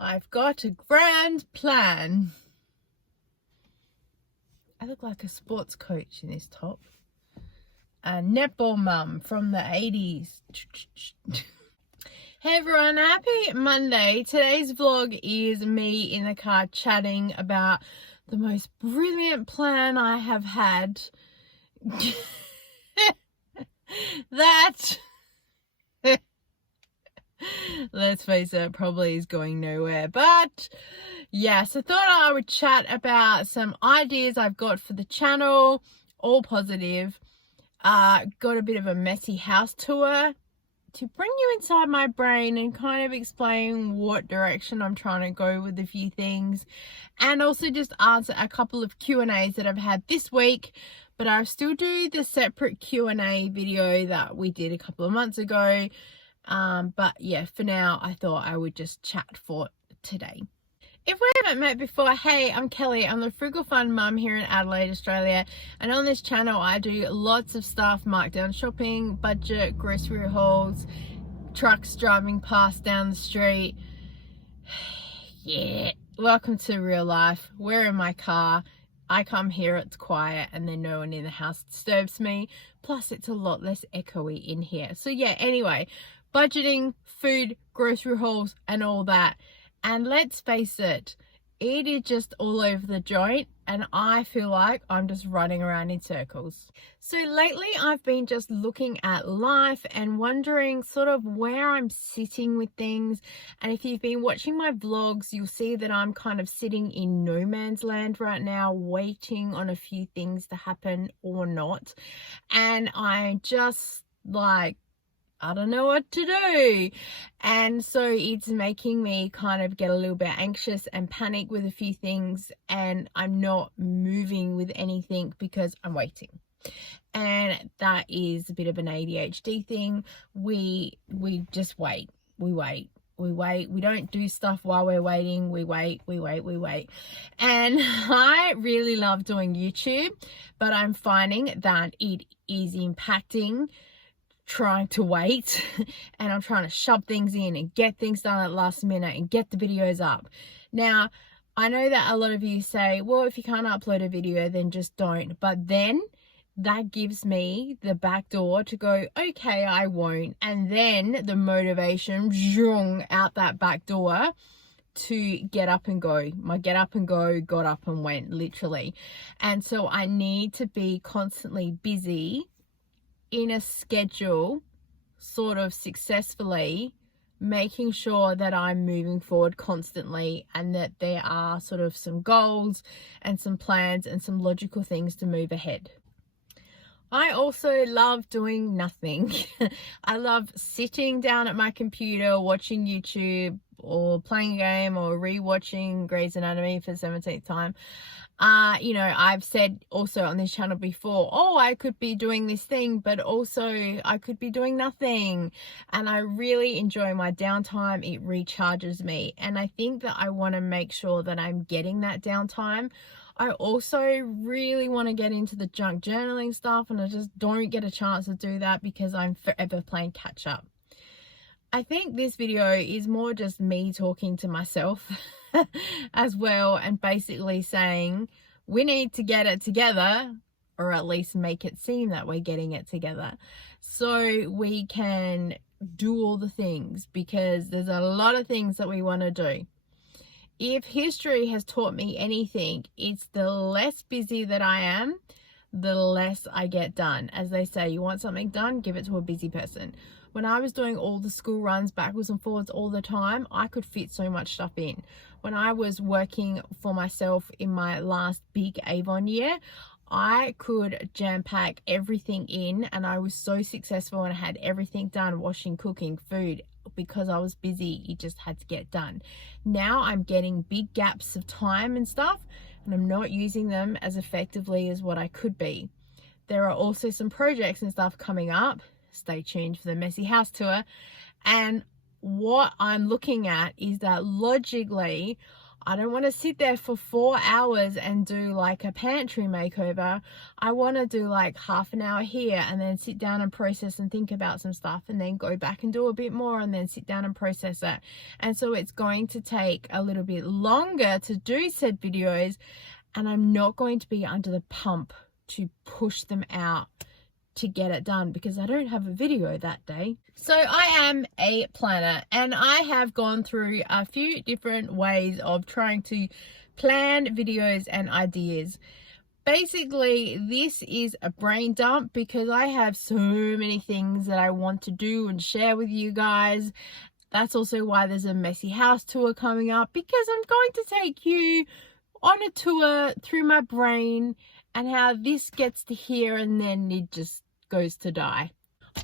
I've got a grand plan. I look like a sports coach in this top. A netball mum from the 80s. Hey everyone, happy Monday. Today's vlog is me in the car chatting about the most brilliant plan I have had. That, let's face it, probably is going nowhere. But yes, I thought I would chat about some ideas I've got for the channel, all positive. Got a bit of a messy house tour to bring you inside my brain and kind of explain what direction I'm trying to go with a few things, and also just answer a couple of Q&As that I've had this week. But I'll still do the separate Q&A video that we did a couple of months ago. But yeah, for now, I thought I would just chat for today. If we haven't met before, hey, I'm Kelly. I'm the Frugal Fun Mum here in Adelaide, Australia. And on this channel, I do lots of stuff: markdown shopping, budget, grocery hauls, trucks driving past down the street. Yeah, welcome to real life. We're in my car. I come here, it's quiet, and then no one in the house disturbs me. Plus, it's a lot less echoey in here. So yeah, anyway, budgeting, food, grocery hauls, and all that. And let's face it, it is just all over the joint, and I feel like I'm just running around in circles. So lately I've been just looking at life and wondering sort of where I'm sitting with things. And if you've been watching my vlogs, you'll see that I'm kind of sitting in no man's land right now, waiting on a few things to happen or not. And I just I don't know what to do. And so it's making me kind of get a little bit anxious and panic with a few things, and I'm not moving with anything because I'm waiting. And that is a bit of an ADHD thing. We just wait. We wait. We don't do stuff while we're waiting. We wait. And I really love doing YouTube, but I'm finding that it is impacting trying to wait, and I'm trying to shove things in and get things done at last minute and get the videos up. Now, I know that a lot of you say, well, if you can't upload a video, then just don't. But then that gives me the back door to go, okay, I won't. And then the motivation out that back door to get up and go. My get up and go got up and went, literally. And so I need to be constantly busy in a schedule, sort of successfully making sure that I'm moving forward constantly, and that there are sort of some goals and some plans and some logical things to move ahead. I also love doing nothing. I love sitting down at my computer, watching YouTube, or playing a game, or rewatching Grey's Anatomy for the 17th time. You know, I've said also on this channel before, oh, I could be doing this thing, but also I could be doing nothing. And I really enjoy my downtime. It recharges me. And I think that I want to make sure that I'm getting that downtime. I also really want to get into the junk journaling stuff, and I just don't get a chance to do that because I'm forever playing catch up. I think this video is more just me talking to myself as well, and basically saying we need to get it together, or at least make it seem that we're getting it together, so we can do all the things, because there's a lot of things that we want to do. If history has taught me anything, it's the less busy that I am, the less I get done. As they say, you want something done, give it to a busy person. When I was doing all the school runs backwards and forwards all the time, I could fit so much stuff in. When I was working for myself in my last big Avon year, I could jam pack everything in, and I was so successful and I had everything done, washing, cooking, food, because I was busy. It just had to get done. Now I'm getting big gaps of time and stuff, and I'm not using them as effectively as what I could be. There are also some projects and stuff coming up. Stay tuned for the messy house tour. And what I'm looking at is that logically I don't want to sit there for 4 hours and do like a pantry makeover. I want to do like half an hour here and then sit down and process and think about some stuff, and then go back and do a bit more and then sit down and process it. And so it's going to take a little bit longer to do said videos, and I'm not going to be under the pump to push them out to get it done because I don't have a video that day. So I am a planner, and I have gone through a few different ways of trying to plan videos and ideas. Basically, this is a brain dump because I have so many things that I want to do and share with you guys. That's also why there's a messy house tour coming up, because I'm going to take you on a tour through my brain and how this gets to here and then it just goes to die.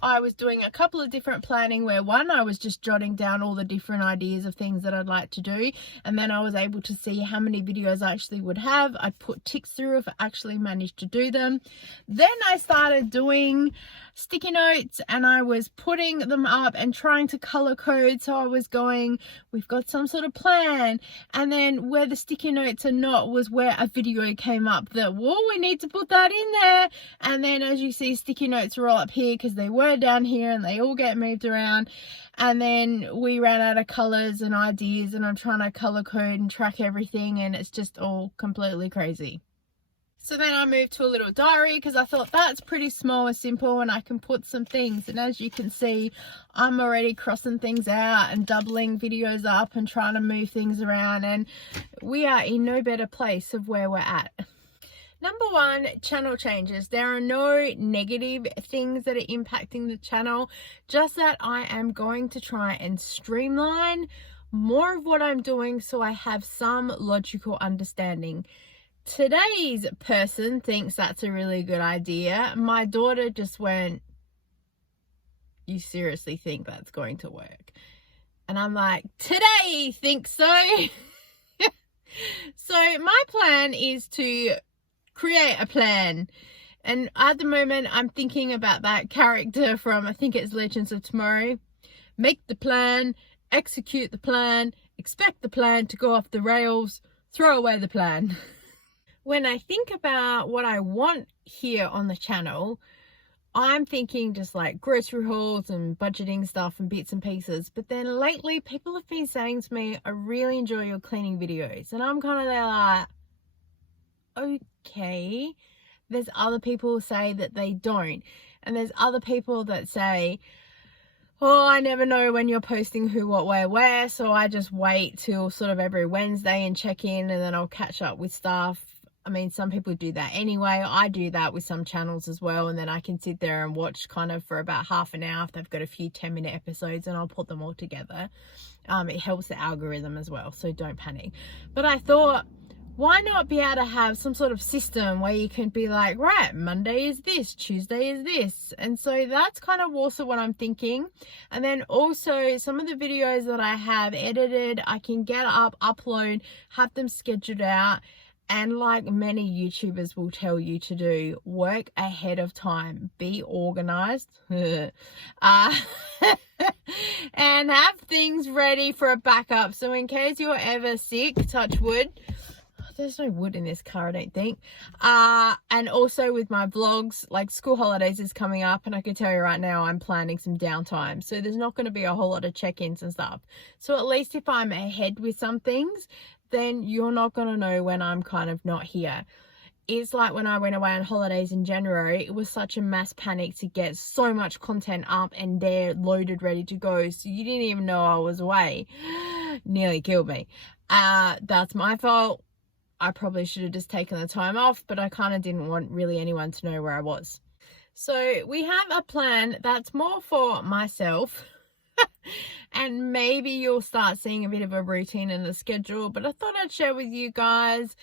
I was doing a couple of different planning where one, I was just jotting down all the different ideas of things that I'd like to do, and then I was able to see how many videos I actually would have. I'd put ticks through if I actually managed to do them. Then I started doing sticky notes, and I was putting them up and trying to color code. So I was going, we've got some sort of plan, and then where the sticky notes are not was where a video came up that, whoa, we need to put that in there. And then as you see, sticky notes are all up here because they were down here and they all get moved around. And then we ran out of colors and ideas, and I'm trying to color code and track everything, and it's just all completely crazy. So then I moved to a little diary because I thought that's pretty small and simple and I can put some things. And as you can see, I'm already crossing things out and doubling videos up and trying to move things around, and we are in no better place of where we're at. Number one, channel changes. There are no negative things that are impacting the channel, just that I am going to try and streamline more of what I'm doing so I have some logical understanding. Today's person thinks that's a really good idea. My daughter just went, "You seriously think that's going to work?" And I'm like, today think so. So my plan is to create a plan, and at the moment I'm thinking about that character from, I think it's Legends of Tomorrow. Make the plan, execute the plan, expect the plan to go off the rails, throw away the plan. When I think about what I want here on the channel, I'm thinking just like grocery hauls and budgeting stuff and bits and pieces. But then lately people have been saying to me, I really enjoy your cleaning videos. And I'm kind of there like, okay. There's other people who say that they don't. And there's other people that say, oh, I never know when you're posting who, what, where. So I just wait till sort of every Wednesday and check in, and then I'll catch up with stuff. I mean, some people do that anyway. I do that with some channels as well. And then I can sit there and watch kind of for about half an hour if they've got a few 10-minute episodes, and I'll put them all together. It helps the algorithm as well, so don't panic. But I thought, why not be able to have some sort of system where you can be like, right, Monday is this, Tuesday is this. And so that's kind of also what I'm thinking. And then also some of the videos that I have edited, I can get up, upload, have them scheduled out. And like many YouTubers will tell you to do, work ahead of time, be organized, and have things ready for a backup. So in case you're ever sick, touch wood. There's no wood in this car, I don't think. And also with my vlogs, like school holidays is coming up, and I can tell you right now, I'm planning some downtime. So there's not going to be a whole lot of check-ins and stuff. So at least if I'm ahead with some things, then you're not going to know when I'm kind of not here. It's like when I went away on holidays in January, it was such a mass panic to get so much content up and there loaded, ready to go. So you didn't even know I was away. Nearly killed me. That's my fault. I probably should have just taken the time off, but I kind of didn't want really anyone to know where I was. So we have a plan that's more for myself. And maybe you'll start seeing a bit of a routine in the schedule, but I thought I'd share with you guys.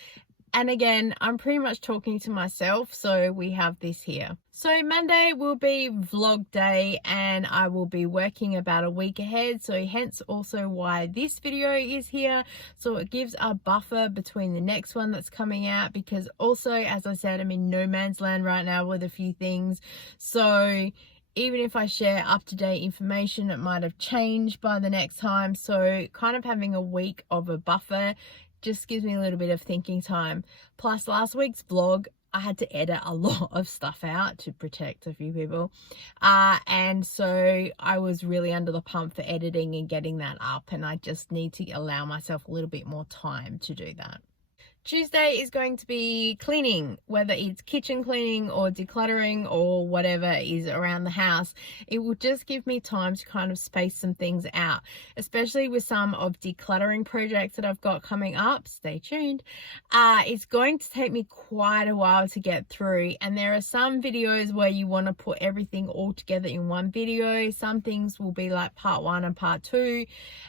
And again, I'm pretty much talking to myself, so we have this here. So Monday will be vlog day, and I will be working about a week ahead, so hence also why this video is here. So it gives a buffer between the next one that's coming out, because also, as I said, I'm in no man's land right now with a few things. So even if I share up-to-date information, it might have changed by the next time. So kind of having a week of a buffer just gives me a little bit of thinking time. Plus last week's vlog, I had to edit a lot of stuff out to protect a few people. And so I was really under the pump for editing and getting that up, and I just need to allow myself a little bit more time to do that. Tuesday is going to be cleaning, whether it's kitchen cleaning or decluttering or whatever is around the house. It will just give me time to kind of space some things out, especially with some of decluttering projects that I've got coming up. Stay tuned. It's going to take me quite a while to get through, and there are some videos where you want to put everything all together in one video. Some things will be like part 1 and part 2,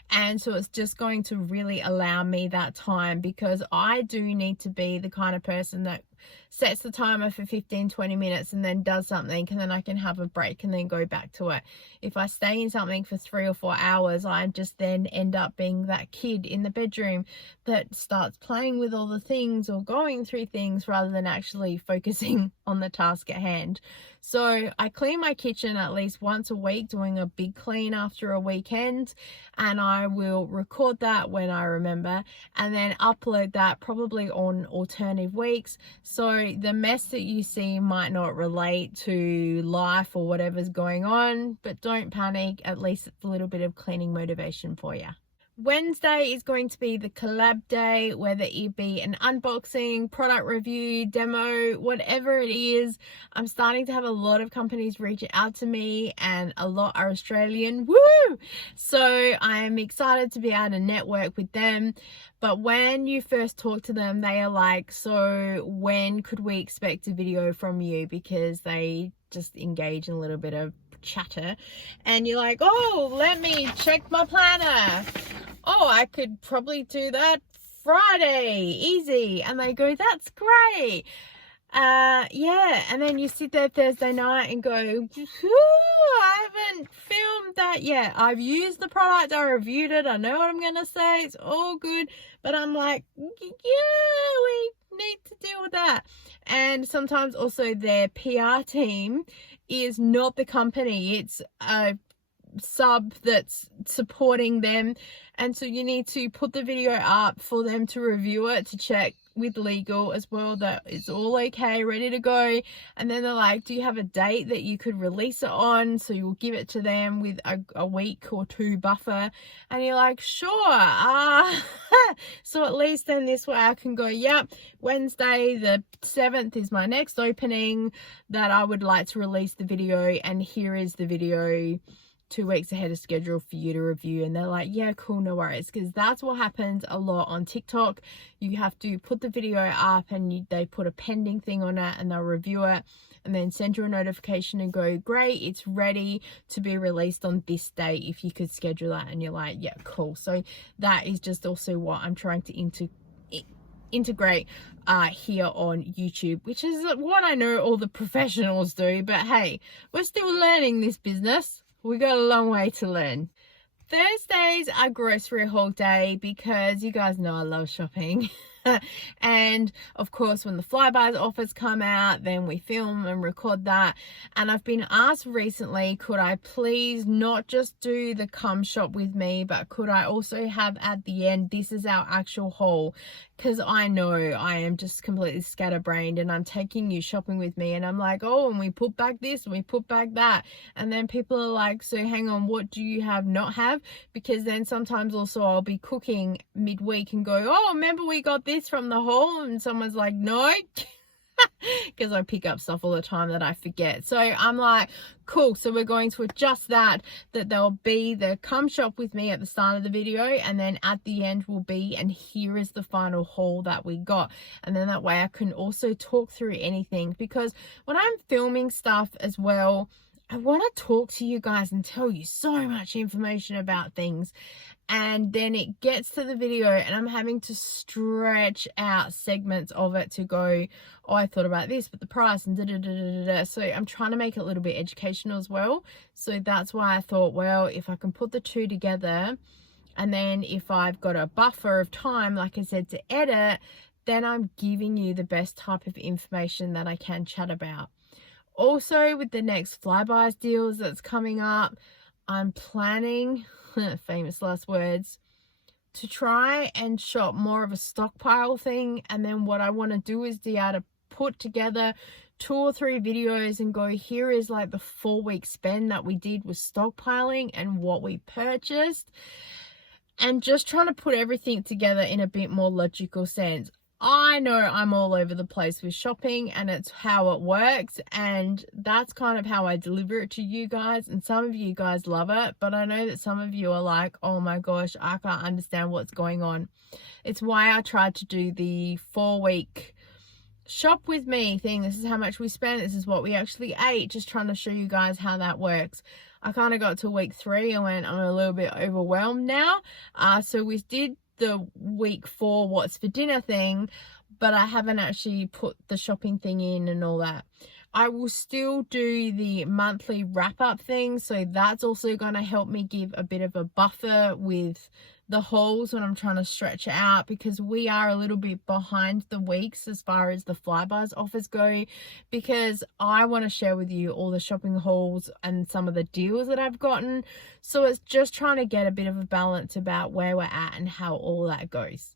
and so it's just going to really allow me that time, because I do need to be the kind of person that sets the timer for 15-20 minutes and then does something, and then I can have a break and then go back to it. If I stay in something for 3 or 4 hours, I just then end up being that kid in the bedroom that starts playing with all the things or going through things rather than actually focusing on the task at hand. So I clean my kitchen at least once a week, doing a big clean after a weekend, and I will record that when I remember and then upload that probably on alternative weeks. So the mess that you see might not relate to life or whatever's going on, but don't panic. At least it's a little bit of cleaning motivation for you. Wednesday is going to be the collab day, whether it be an unboxing, product review, demo, whatever it is. I'm starting to have a lot of companies reach out to me, and a lot are Australian. Woo! So I'm excited to be able to network with them. But when you first talk to them, they are like, so when could we expect a video from you? Because they just engage in a little bit of chatter, and you're like, oh, let me check my planner. Oh, I could probably do that Friday, easy. And they go, that's great. Yeah, and then you sit there Thursday night and go, I haven't filmed that yet. I've used the product, I reviewed it, I know what I'm gonna say, it's all good, but I'm like, yeah, we need to deal with that. And sometimes also their PR team is not the company, it's a sub that's supporting them, and so you need to put the video up for them to review it, to check with legal as well that it's all okay, ready to go. And then they're like, do you have a date that you could release it on? So you'll give it to them with a week or 2 buffer, and you're like, sure. So at least then this way I can go, yep, Wednesday the 7th is my next opening that I would like to release the video, and here is the video 2 weeks ahead of schedule for you to review. And they're like, yeah, cool, no worries. Because that's what happens a lot on TikTok. You have to put the video up, and they put a pending thing on it, and they'll review it and then send you a notification and go, great, it's ready to be released on this date, if you could schedule that. And you're like, yeah, cool. So that is just also what I'm trying to integrate here on YouTube, which is what I know all the professionals do. But hey, we're still learning this business. We got a long way to learn. Thursdays are grocery haul day, because you guys know I love shopping. And of course, when the Flybuys offers come out, then we film and record that. And I've been asked recently, could I please not just do the come shop with me, but could I also have at the end, this is our actual haul? Because I know I am just completely scatterbrained, and I'm taking you shopping with me, and I'm like, oh, and we put back this and we put back that, and then people are like, so hang on, what do you have not have? Because then sometimes also I'll be cooking midweek and go, oh, remember we got this from the haul? And someone's like, no. Because I pick up stuff all the time that I forget. So I'm like, cool, so we're going to adjust that there'll be the come shop with me at the start of the video, and then at the end will be, and here is the final haul that we got. And then that way I can also talk through anything, because when I'm filming stuff as well, I want to talk to you guys and tell you so much information about things, and then it gets to the video and I'm having to stretch out segments of it to go, oh, I thought about this, but the price and da-da-da-da-da. So I'm trying to make it a little bit educational as well. So that's why I thought, well, if I can put the two together, and then if I've got a buffer of time, like I said, to edit, then I'm giving you the best type of information that I can chat about. Also, with the next Flybuys deals that's coming up, I'm planning, famous last words, to try and shop more of a stockpile thing. And then what I want to do is be able to put together 2 or 3 videos and go, here is like the 4-week spend that we did with stockpiling and what we purchased, and just trying to put everything together in a bit more logical sense. I know I'm all over the place with shopping, and it's how it works, and that's kind of how I deliver it to you guys. And some of you guys love it, but I know that some of you are like, oh my gosh, I can't understand what's going on. It's why I tried to do the 4-week shop with me thing. This is how much we spent, this is what we actually ate, just trying to show you guys how that works. I kind of got to week 3 and went, I'm a little bit overwhelmed now. So we did the week 4 what's for dinner thing, but I haven't actually put the shopping thing in and all that. I will still do the monthly wrap up thing, so that's also going to help me give a bit of a buffer with the hauls when I'm trying to stretch it out, because we are a little bit behind the weeks as far as the Flybuys offers go, because I want to share with you all the shopping hauls and some of the deals that I've gotten. So it's just trying to get a bit of a balance about where we're at and how all that goes.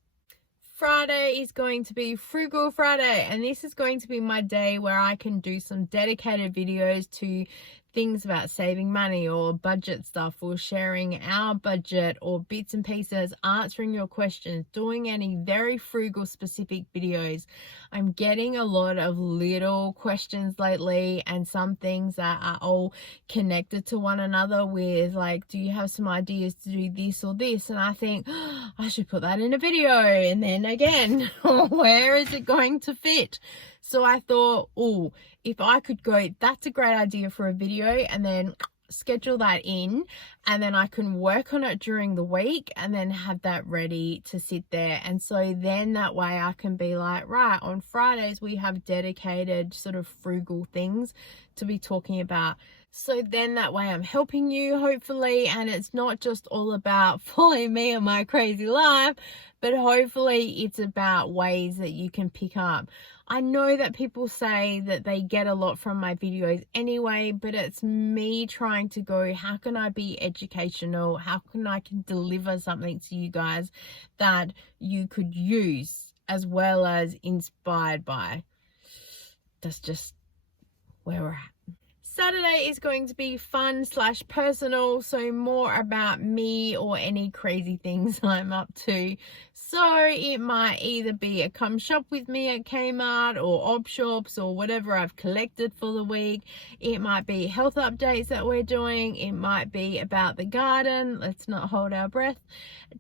Friday is going to be Frugal Friday, and this is going to be my day where I can do some dedicated videos to things about saving money or budget stuff, or sharing our budget or bits and pieces, answering your questions, doing any very frugal specific videos. I'm getting a lot of little questions lately, and some things that are all connected to one another with, like, do you have some ideas to do this or this? And I think, oh, I should put that in a video. And then again, where is it going to fit? So I thought, oh, if I could go, that's a great idea for a video, and then schedule that in, and then I can work on it during the week and then have that ready to sit there. And so then that way I can be like, right, on Fridays we have dedicated sort of frugal things to be talking about. So then that way I'm helping you, hopefully, and it's not just all about following me and my crazy life, but hopefully it's about ways that you can pick up. I know that people say that they get a lot from my videos anyway, but it's me trying to go, how can I be educational? How can I deliver something to you guys that you could use as well as inspired by? That's just where we're at. Saturday is going to be fun / personal, so more about me or any crazy things I'm up to. So it might either be a come shop with me at Kmart or Ob Shops or whatever I've collected for the week. It might be health updates that we're doing. It might be about the garden. Let's not hold our breath.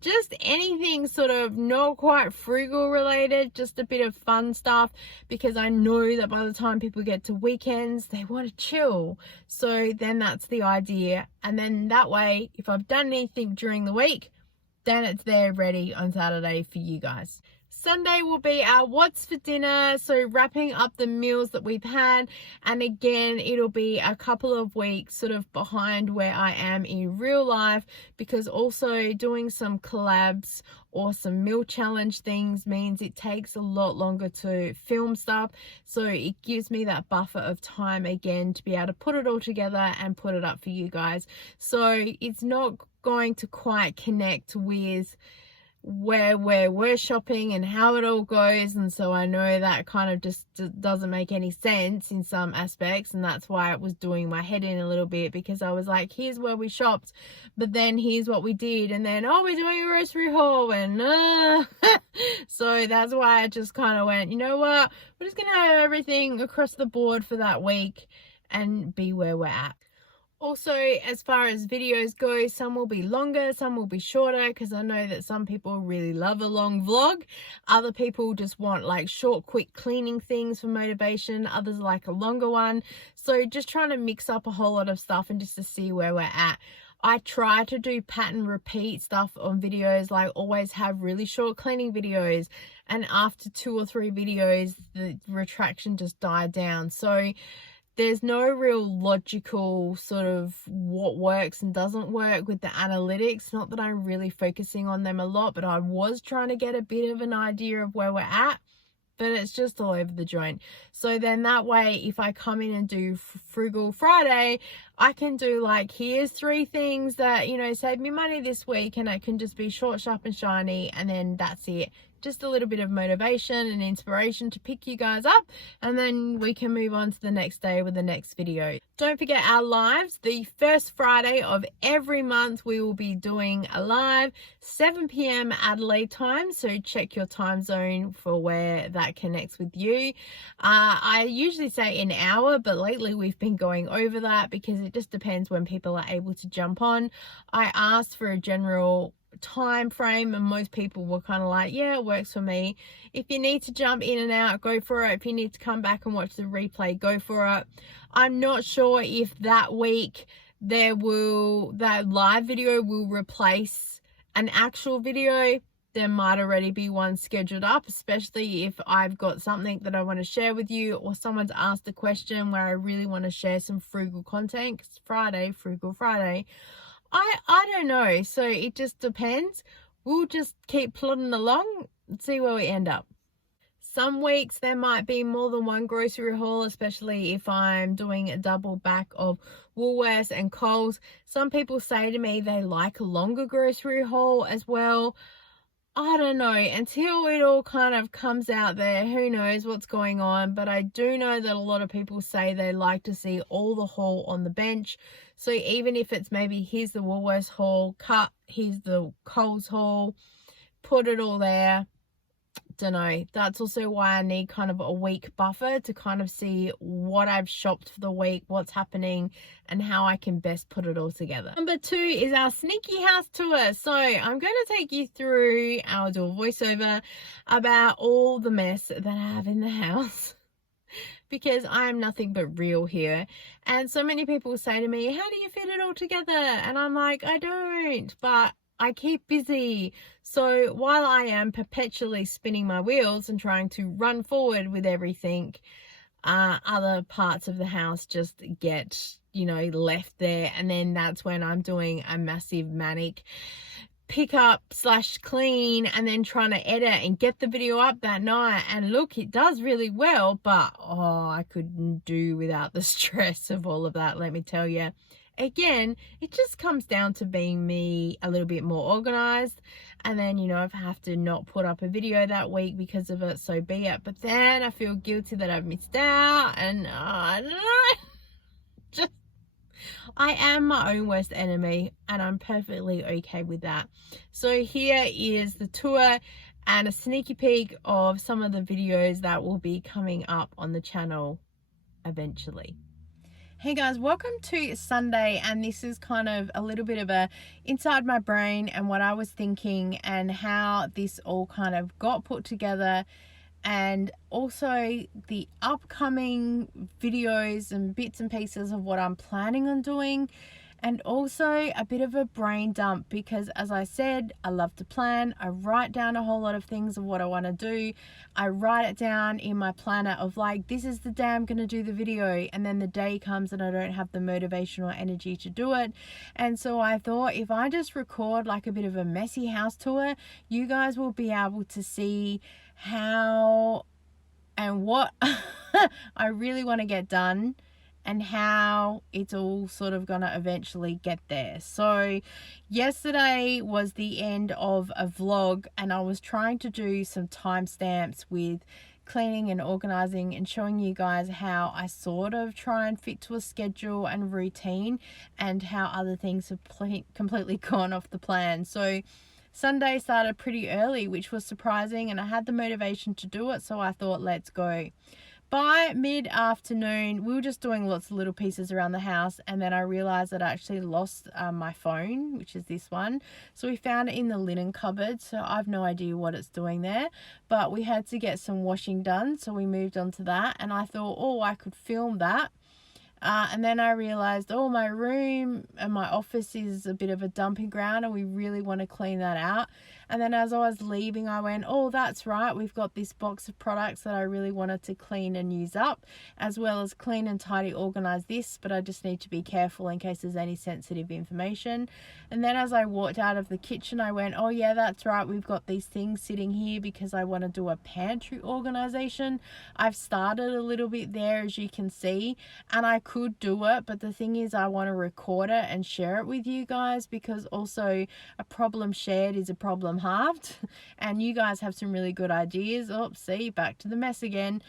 Just anything sort of not quite frugal related, just a bit of fun stuff, because I know that by the time people get to weekends, they want to chill. So then that's the idea. And then that way, if I've done anything during the week, then it's there ready on Saturday for you guys. Sunday will be our what's for dinner, so wrapping up the meals that we've had, and again it'll be a couple of weeks sort of behind where I am in real life, because also doing some collabs or some meal challenge things means it takes a lot longer to film stuff, so it gives me that buffer of time again to be able to put it all together and put it up for you guys. So it's not going to quite connect with where we're shopping and how it all goes, and so I know that kind of just doesn't make any sense in some aspects, and that's why it was doing my head in a little bit, because I was like, here's where we shopped, but then here's what we did, and then we're doing a grocery haul, and so that's why I just kind of went, you know what, we're just gonna have everything across the board for that week and be where we're at. Also, as far as videos go, some will be longer, some will be shorter, because I know that some people really love a long vlog. Other people just want like short, quick cleaning things for motivation. Others like a longer one. So just trying to mix up a whole lot of stuff and just to see where we're at. I try to do pattern repeat stuff on videos, like always have really short cleaning videos, and after 2 or 3 videos, the retraction just died down. So there's no real logical sort of what works and doesn't work with the analytics. Not that I'm really focusing on them a lot, but I was trying to get a bit of an idea of where we're at, but it's just all over the joint. So then that way, if I come in and do Frugal Friday, I can do like, here's 3 things that, you know, save me money this week, and it can just be short, sharp and shiny, and then that's it. Just a little bit of motivation and inspiration to pick you guys up, and then we can move on to the next day with the next video. Don't forget our lives. The first Friday of every month we will be doing a live 7 p.m. Adelaide time, so check your time zone for where that connects with you. I usually say an hour, but lately we've been going over that because it just depends when people are able to jump on. I asked for a general time frame and most people were kind of like, yeah, it works for me. If you need to jump in and out, go for it. If you need to come back and watch the replay, go for it. I'm not sure if that week that live video will replace an actual video. There might already be one scheduled up, especially if I've got something that I want to share with you, or someone's asked a question where I really want to share some frugal content. It's Friday, Frugal Friday. I don't know, so it just depends. We'll just keep plodding along and see where we end up. Some weeks there might be more than one grocery haul, especially if I'm doing a double back of Woolworths and Coles. Some people say to me they like a longer grocery haul as well. I don't know, until it all kind of comes out there, who knows what's going on. But I do know that a lot of people say they like to see all the haul on the bench. So even if it's maybe here's the Woolworths haul cut, here's the Coles haul, put it all there. Don't know. That's also why I need kind of a week buffer to kind of see what I've shopped for the week, what's happening, and how I can best put it all together. Number 2 is our sneaky house tour. So I'm going to take you through, I'll do a voiceover about all the mess that I have in the house because I am nothing but real here. And so many people say to me, how do you fit it all together? And I'm like, I don't, but I keep busy. So while I am perpetually spinning my wheels and trying to run forward with everything, other parts of the house just get, you know, left there. And then that's when I'm doing a massive manic pick up / clean, and then trying to edit and get the video up that night. And look, it does really well, but I couldn't do without the stress of all of that, let me tell you. Again, it just comes down to being me a little bit more organized. And then, you know, if I have to not put up a video that week because of it, so be it. But then I feel guilty that I've missed out, and I don't know. I am my own worst enemy, and I'm perfectly okay with that. So here is the tour and a sneaky peek of some of the videos that will be coming up on the channel eventually. Hey guys, welcome to Sunday, and this is kind of a little bit of a inside my brain and what I was thinking and how this all kind of got put together, and also the upcoming videos and bits and pieces of what I'm planning on doing, and also a bit of a brain dump because, as I said, I love to plan. I write down a whole lot of things of what I want to do. I write it down in my planner of like, this is the day I'm going to do the video, and then the day comes and I don't have the motivation or energy to do it. And so I thought, if I just record like a bit of a messy house tour, you guys will be able to see how and what I really want to get done, and how it's all sort of gonna eventually get there. So yesterday was the end of a vlog, and I was trying to do some timestamps with cleaning and organizing and showing you guys how I sort of try and fit to a schedule and routine, and how other things have completely gone off the plan. So Sunday started pretty early, which was surprising, and I had the motivation to do it, so I thought, let's go. By mid-afternoon, we were just doing lots of little pieces around the house, and then I realized that I actually lost my phone, which is this one. So we found it in the linen cupboard, so I've no idea what it's doing there, but we had to get some washing done, so we moved on to that, and I thought, oh, I could film that. And then I realized, oh, my room and my office is a bit of a dumping ground, and we really want to clean that out. And then as I was leaving, I went, oh, that's right, we've got this box of products that I really wanted to clean and use up, as well as clean and tidy, organize this, but I just need to be careful in case there's any sensitive information. And then as I walked out of the kitchen, I went, oh yeah, that's right, we've got these things sitting here because I want to do a pantry organization. I've started a little bit there, as you can see, and I could do it, but the thing is I want to record it and share it with you guys, because also a problem shared is a problem halved, and you guys have some really good ideas. Oh, see, back to the mess again.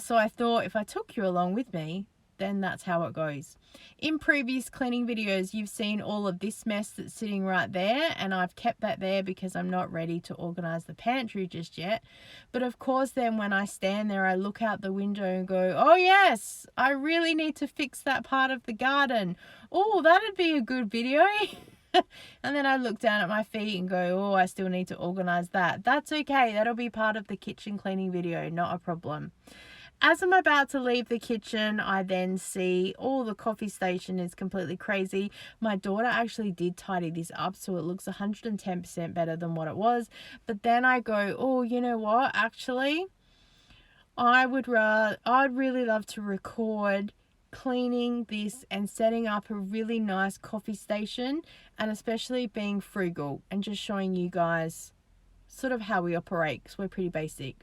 So I thought if I took you along with me, then that's how it goes. In previous cleaning videos, you've seen all of this mess that's sitting right there, and I've kept that there because I'm not ready to organize the pantry just yet. But of course, then when I stand there, I look out the window and go, oh yes, I really need to fix that part of the garden. Oh, that'd be a good video. And then I look down at my feet and go, oh, I still need to organize that. That's okay. That'll be part of the kitchen cleaning video. Not a problem. As I'm about to leave the kitchen, I then see, oh, the coffee station is completely crazy. My daughter actually did tidy this up, so it looks 110% better than what it was. But then I go, oh, you know what? Actually, I'd really love to record cleaning this and setting up a really nice coffee station, and especially being frugal and just showing you guys sort of how we operate, because we're pretty basic.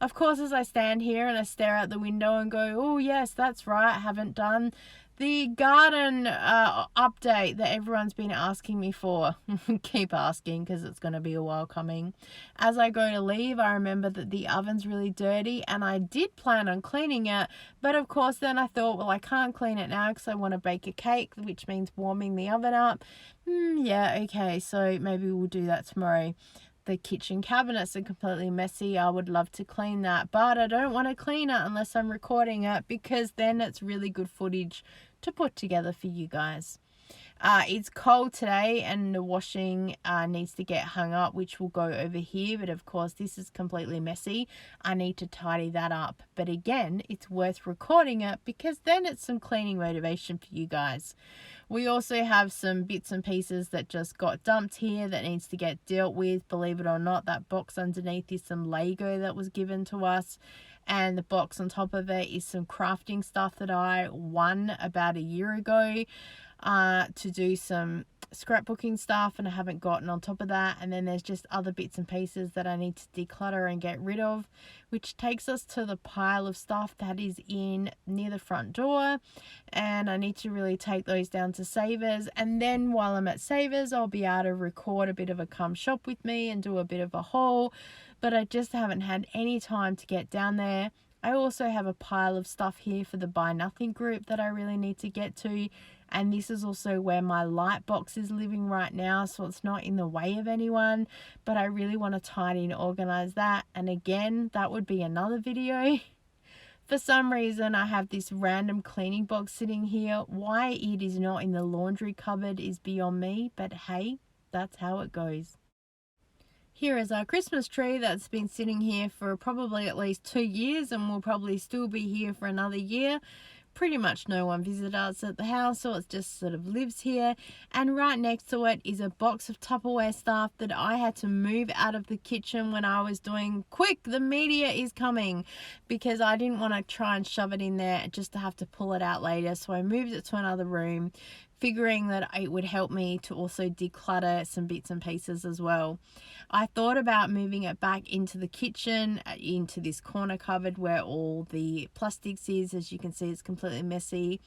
Of course, as I stand here and I stare out the window and go, oh yes, that's right, I haven't done the garden update that everyone's been asking me for. Keep asking, because it's going to be a while coming. As I go to leave, I remember that the oven's really dirty, and I did plan on cleaning it, but of course then I thought, well, I can't clean it now because I want to bake a cake, which means warming the oven up. Yeah, okay, so maybe we'll do that tomorrow. The kitchen cabinets are completely messy. I would love to clean that, but I don't want to clean it unless I'm recording it, because then it's really good footage to put together for you guys. It's cold today and the washing needs to get hung up, which will go over here, but of course this is completely messy. I need to tidy that up, but again, it's worth recording it because then it's some cleaning motivation for you guys. We also have some bits and pieces that just got dumped here that needs to get dealt with. Believe it or not, that box underneath is some Lego that was given to us, and the box on top of it is some crafting stuff that I won about a year ago to do some scrapbooking stuff, and I haven't gotten on top of that. And then there's just other bits and pieces that I need to declutter and get rid of, which takes us to the pile of stuff that is in near the front door, and I need to really take those down to Savers. And then while I'm at Savers, I'll be able to record a bit of a come shop with me and do a bit of a haul, but I just haven't had any time to get down there. I also have a pile of stuff here for the Buy Nothing group that I really need to get to, and this is also where my light box is living right now, so it's not in the way of anyone, but I really want to tidy and organize that, and again, that would be another video. For some reason, I have this random cleaning box sitting here. Why it is not in the laundry cupboard is beyond me, but hey, that's how it goes. Here is our Christmas tree that's been sitting here for probably at least 2 years and will probably still be here for another year. Pretty much no one visits us at the house, so it just sort of lives here. And right next to it is a box of Tupperware stuff that I had to move out of the kitchen when I was doing, quick, the media is coming, because I didn't want to try and shove it in there just to have to pull it out later. So I moved it to another room, figuring that it would help me to also declutter some bits and pieces as well. I thought about moving it back into the kitchen, into this corner cupboard where all the plastics is. As you can see, it's completely messy.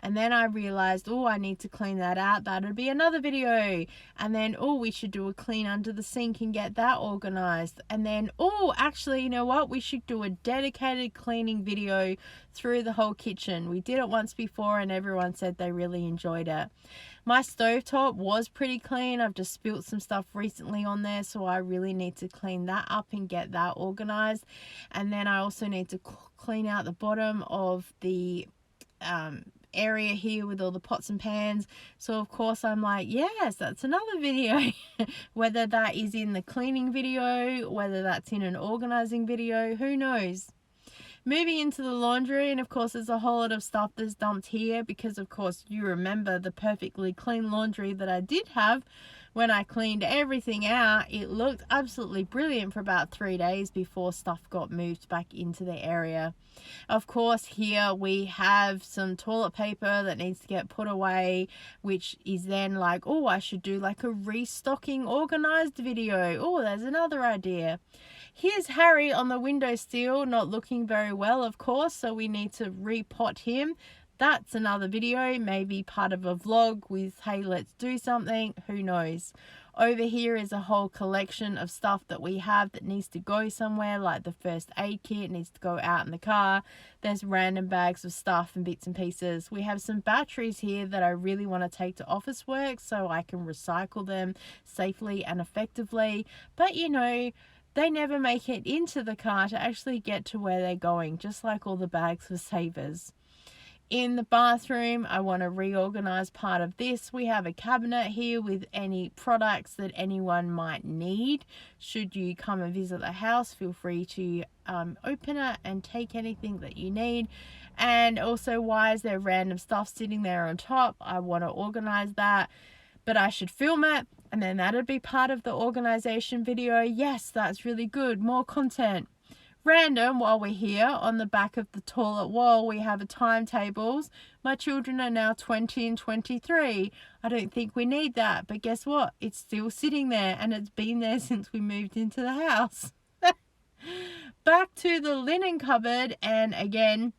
And then I realized, oh, I need to clean that out. That'll be another video. And then, oh, we should do a clean under the sink and get that organized. And then, oh, actually, you know what? We should do a dedicated cleaning video through the whole kitchen. We did it once before and everyone said they really enjoyed it. My stovetop was pretty clean. I've just spilt some stuff recently on there, so I really need to clean that up and get that organized. And then I also need to clean out the bottom of the area here with all the pots and pans. So of course I'm like, yes, that's another video. Whether that is in the cleaning video, whether that's in an organizing video, who knows. Moving into the laundry, and of course there's a whole lot of stuff that's dumped here because of course you remember the perfectly clean laundry that I did have when I cleaned everything out, it looked absolutely brilliant for about 3 days before stuff got moved back into the area. Of course, here we have some toilet paper that needs to get put away, which is then like, oh, I should do like a restocking organized video. Oh, there's another idea. Here's Harry on the windowsill, not looking very well, of course, so we need to repot him. That's another video, maybe part of a vlog with, hey, let's do something, who knows. Over here is a whole collection of stuff that we have that needs to go somewhere, like the first aid kit needs to go out in the car. There's random bags of stuff and bits and pieces. We have some batteries here that I really want to take to office work so I can recycle them safely and effectively. But you know, they never make it into the car to actually get to where they're going, just like all the bags for savers. In the bathroom, I want to reorganize part of this. We have a cabinet here with any products that anyone might need. Should you come and visit the house, feel free to open it and take anything that you need. And also, why is there random stuff sitting there on top? I want to organize that, but I should film it, and then that'd be part of the organization video. Yes, that's really good. More content. Random, while we're here, on the back of the toilet wall we have a timetables. My children are now 20 and 23. I don't think we need that, but guess what? It's still sitting there, and it's been there since we moved into the house. Back to the linen cupboard, and again,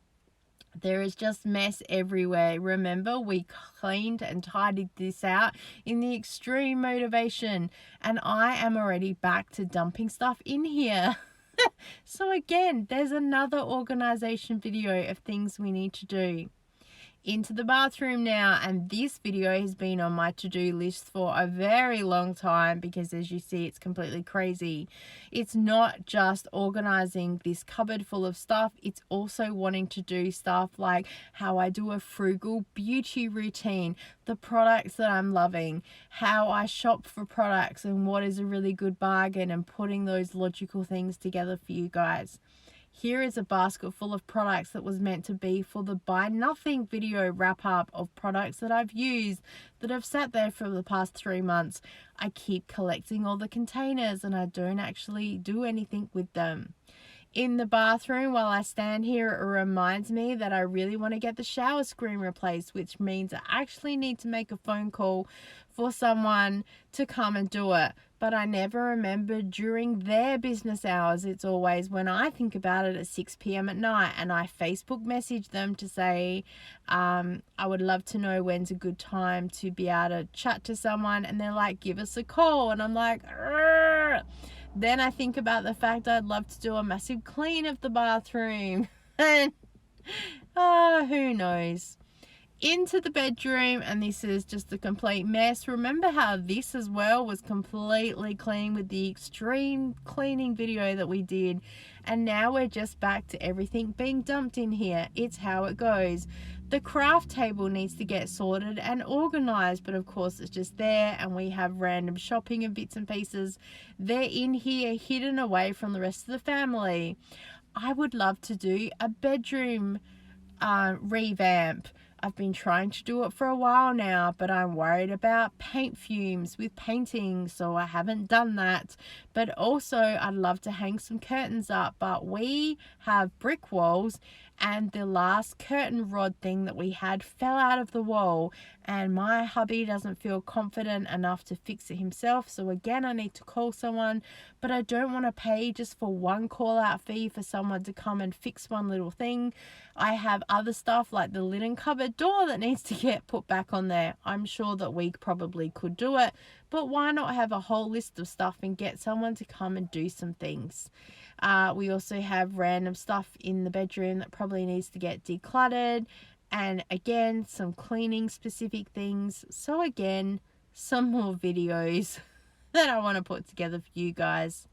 there is just mess everywhere. Remember, we cleaned and tidied this out in the extreme motivation, and I am already back to dumping stuff in here. So again, there's another organization video of things we need to do. Into the bathroom now, and this video has been on my to-do list for a very long time because, as you see, it's completely crazy. It's not just organizing this cupboard full of stuff, it's also wanting to do stuff like how I do a frugal beauty routine, the products that I'm loving, how I shop for products and what is a really good bargain, and putting those logical things together for you guys. Here is a basket full of products that was meant to be for the buy nothing video wrap up of products that I've used that have sat there for the past 3 months. I keep collecting all the containers and I don't actually do anything with them. In the bathroom, while I stand here, it reminds me that I really want to get the shower screen replaced, which means I actually need to make a phone call for someone to come and do it. But I never remember during their business hours. It's always when I think about it at 6 p.m. at night, and I Facebook message them to say, I would love to know when's a good time to be able to chat to someone, and they're like, give us a call, and I'm like, argh. Then I think about the fact I'd love to do a massive clean of the bathroom. And who knows. Into the bedroom, and this is just a complete mess. Remember how this as well was completely clean with the extreme cleaning video that we did, and now we're just back to everything being dumped in here. It's how it goes. The craft table needs to get sorted and organized, but of course it's just there, and we have random shopping and bits and pieces. They're in here hidden away from the rest of the family. I would love to do a bedroom revamp. I've been trying to do it for a while now, but I'm worried about paint fumes with painting, so I haven't done that. But also, I'd love to hang some curtains up, but we have brick walls, and the last curtain rod thing that we had fell out of the wall, and my hubby doesn't feel confident enough to fix it himself. So again, I need to call someone, but I don't want to pay just for one call out fee for someone to come and fix one little thing. I have other stuff like the linen cupboard door that needs to get put back on there. I'm sure that we probably could do it, but why not have a whole list of stuff and get someone to come and do some things? We also have random stuff in the bedroom that probably needs to get decluttered, and again, some cleaning specific things. So again, some more videos that I want to put together for you guys.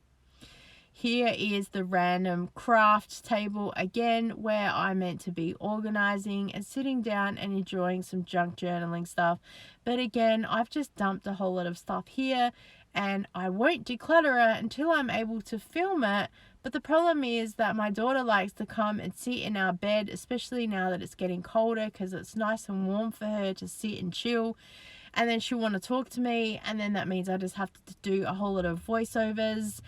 Here is the random craft table again, where I'm meant to be organizing and sitting down and enjoying some junk journaling stuff. But again, I've just dumped a whole lot of stuff here, and I won't declutter it until I'm able to film it. But the problem is that my daughter likes to come and sit in our bed, especially now that it's getting colder, because it's nice and warm for her to sit and chill. and then she'll want to talk to me, and then that means I just have to do a whole lot of voiceovers.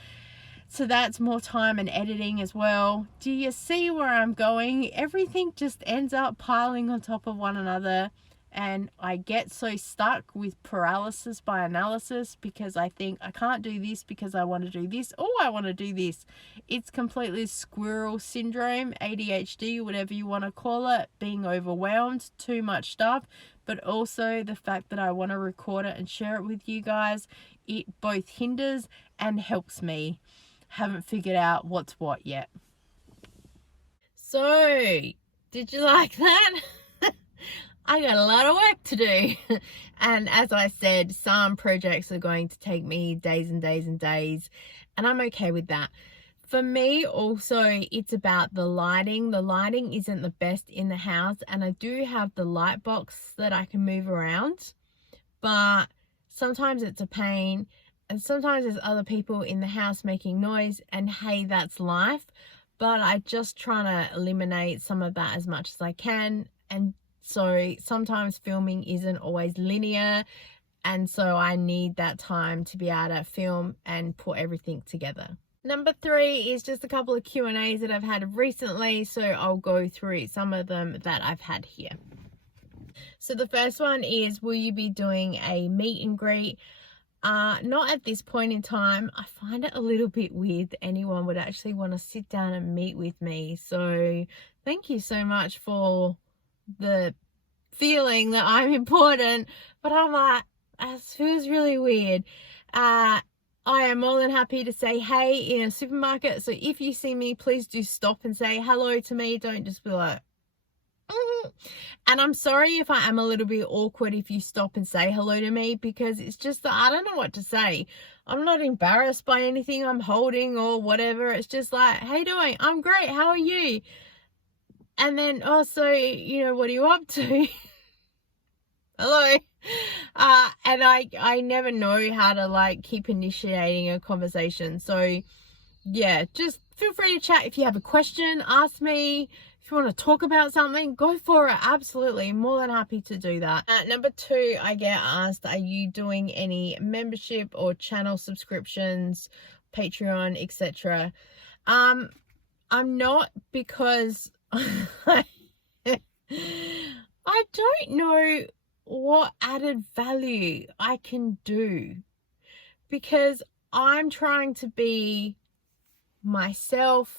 So that's more time and editing as well. Do you see where I'm going? Everything just ends up piling on top of one another, and I get so stuck with paralysis by analysis because I think I can't do this because I want to do this. Oh, I want to do this. It's completely squirrel syndrome, ADHD, whatever you want to call it, being overwhelmed, too much stuff, but also the fact that I want to record it and share it with you guys. It both hinders and helps me. Haven't figured out what's what yet. So, did you like that? I got a lot of work to do. And as I said, some projects are going to take me days and days and days, and I'm okay with that. For me also, it's about the lighting. The lighting isn't the best in the house, and I do have the light box that I can move around, but sometimes it's a pain, and sometimes there's other people in the house making noise, and hey, that's life. But I just try to eliminate some of that as much as I can, and so sometimes filming isn't always linear, and so I need that time to be able to film and put everything together. Number 3 is just a couple of Q&As that I've had recently, so I'll go through some of them that I've had here. So the first one is, will you be doing a meet and greet? Not at this point in time. I find it a little bit weird that anyone would actually want to sit down and meet with me. So thank you so much for the feeling that I'm important, but I'm like, it feels really weird. I am more than happy to say hey in a supermarket, so if you see me, please do stop and say hello to me. Don't just be like, And I'm sorry if I am a little bit awkward if you stop and say hello to me, because it's just that I don't know what to say. I'm not embarrassed by anything I'm holding or whatever. It's just like, how you doing? I'm great. How are you? And then also, you know, what are you up to? Hello. And I never know how to like keep initiating a conversation. So yeah, just feel free to chat. If you have a question, ask me. If you want to talk about something, go for it. Absolutely. More than happy to do that. Number 2, I get asked, are you doing any membership or channel subscriptions, Patreon, etc.? I'm not, because I don't know what added value I can do, because I'm trying to be myself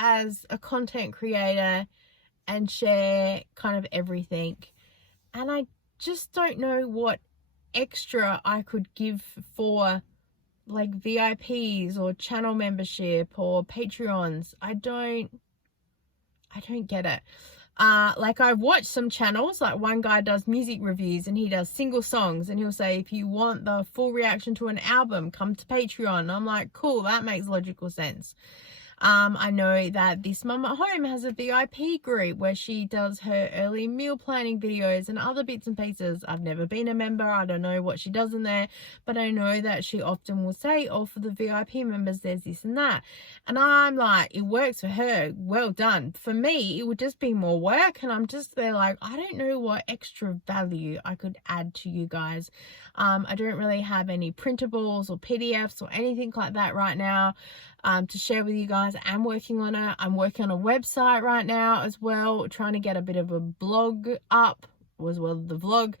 as a content creator and share kind of everything, and I just don't know what extra I could give for like VIPs or channel membership or Patreons. I don't get it. Like I've watched some channels, like one guy does music reviews and he does single songs, and he'll say, if you want the full reaction to an album, come to Patreon. I'm like, cool, that makes logical sense. I know that this mum at home has a VIP group where she does her early meal planning videos and other bits and pieces. I've never been a member. I don't know what she does in there, but I know that she often will say, oh, for the VIP members, there's this and that. And I'm like, it works for her. Well done. For me, it would just be more work. And I'm just there like, I don't know what extra value I could add to you guys. I don't really have any printables or PDFs or anything like that right now to share with you guys. I'm working on it. I'm working on a website right now as well, trying to get a bit of a blog up as well as the vlog,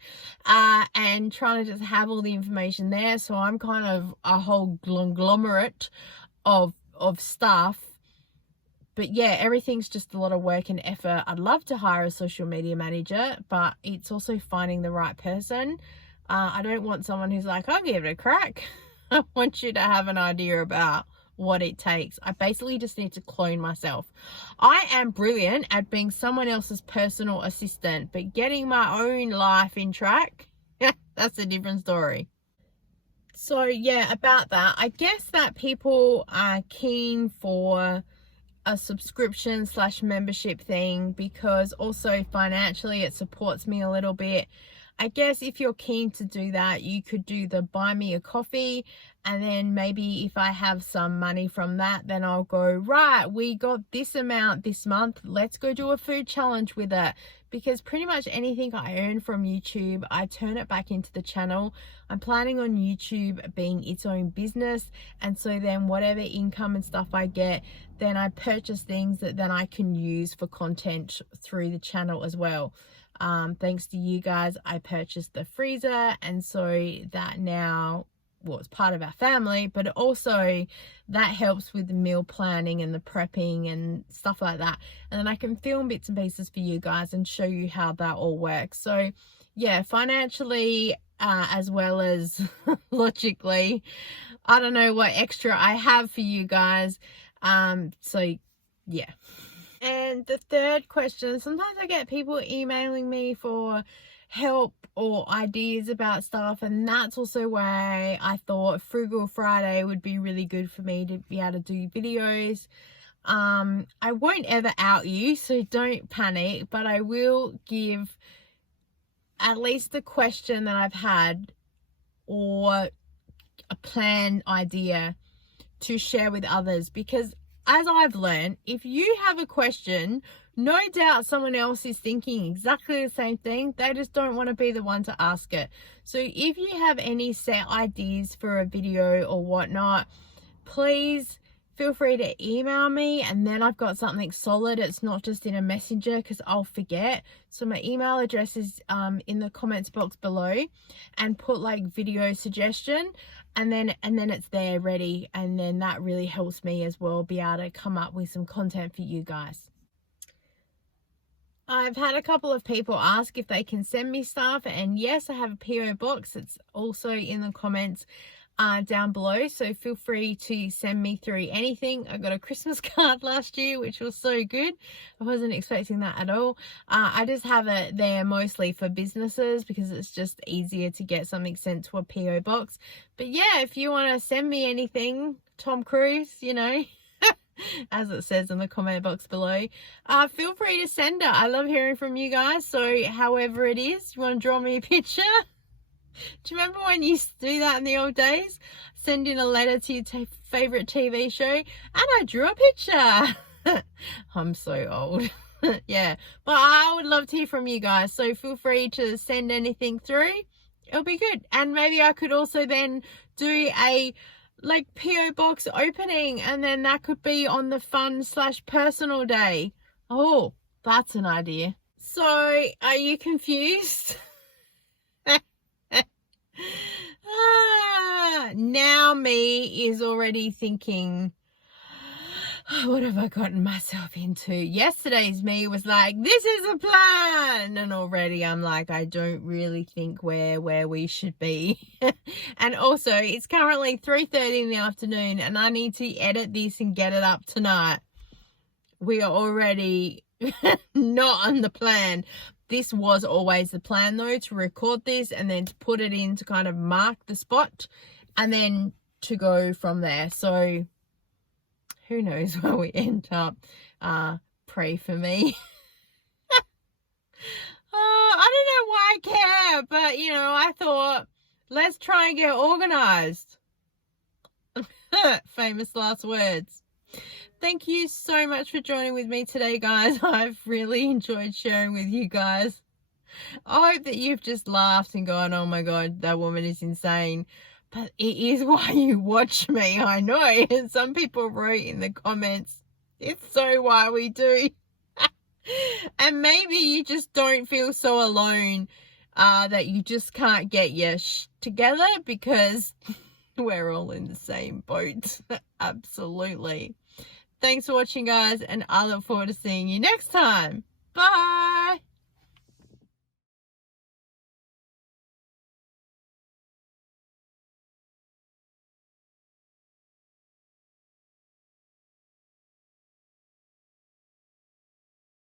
and trying to just have all the information there. So I'm kind of a whole conglomerate of stuff. But yeah, everything's just a lot of work and effort. I'd love to hire a social media manager, but it's also finding the right person. I don't want someone who's like, I'll give it a crack. I want you to have an idea about what it takes. I basically just need to clone myself. I am brilliant at being someone else's personal assistant, but getting my own life in track, that's a different story. So yeah, about that, I guess that people are keen for a subscription / membership thing, because also financially it supports me a little bit. I guess if you're keen to do that, you could do the buy me a coffee, and then maybe if I have some money from that, then I'll go, right, we got this amount this month, let's go do a food challenge with it. Because pretty much anything I earn from YouTube, I turn it back into the channel. I'm planning on YouTube being its own business, and so then whatever income and stuff I get, then I purchase things that then I can use for content through the channel as well. Thanks to you guys, I purchased the freezer, and so that now, well, it's part of our family, but also that helps with the meal planning and the prepping and stuff like that. And then I can film bits and pieces for you guys and show you how that all works. So yeah, financially, as well as logically, I don't know what extra I have for you guys. So yeah. And the third question, sometimes I get people emailing me for help or ideas about stuff, and that's also why I thought Frugal Friday would be really good for me to be able to do videos. I won't ever out you, so don't panic, but I will give at least the question that I've had or a plan idea to share with others, because as I've learned, if you have a question, no doubt someone else is thinking exactly the same thing. They just don't want to be the one to ask it. So if you have any set ideas for a video or whatnot, please feel free to email me, and then I've got something solid. It's not just in a messenger, because I'll forget. So my email address is in the comments box below, and put like video suggestion, and then it's there ready, and then that really helps me as well be able to come up with some content for you guys. I've had a couple of people ask if they can send me stuff, and yes, I have a PO box. It's also in the comments down below, so feel free to send me through anything. I got a Christmas card last year, which was so good. I wasn't expecting that at all. I just have it there mostly for businesses, because it's just easier to get something sent to a PO box. But yeah, if you want to send me anything, Tom Cruise, you know, as it says in the comment box below, feel free to send it. I love hearing from you guys. So however it is, you want to draw me a picture? Do you remember when you used to do that in the old days? Send in a letter to your favorite TV show, and I drew a picture. I'm so old. Yeah, but I would love to hear from you guys, so feel free to send anything through. It'll be good. And maybe I could also then do a like PO box opening, and then that could be on the fun/personal day. Oh, that's an idea. So are you confused? Now me is already thinking, what have I gotten myself into? Yesterday's me was like, this is a plan, and already I'm like, I don't really think we're where we should be. And also it's currently 3:30 in the afternoon, and I need to edit this and get it up tonight. We are already not on the plan. This was always the plan though, to record this and then to put it in to kind of mark the spot, and then to go from there. So who knows where we end up. Pray for me. I don't know why I care, but you know, I thought, let's try and get organized. Famous last words. Thank you so much for joining with me today, guys. I've really enjoyed sharing with you guys. I hope that you've just laughed and gone, oh my God, that woman is insane. But it is why you watch me, I know. And some people wrote in the comments, it's so why we do. And maybe you just don't feel so alone, that you just can't get your together, because we're all in the same boat. Absolutely. Thanks for watching, guys, and I look forward to seeing you next time. Bye.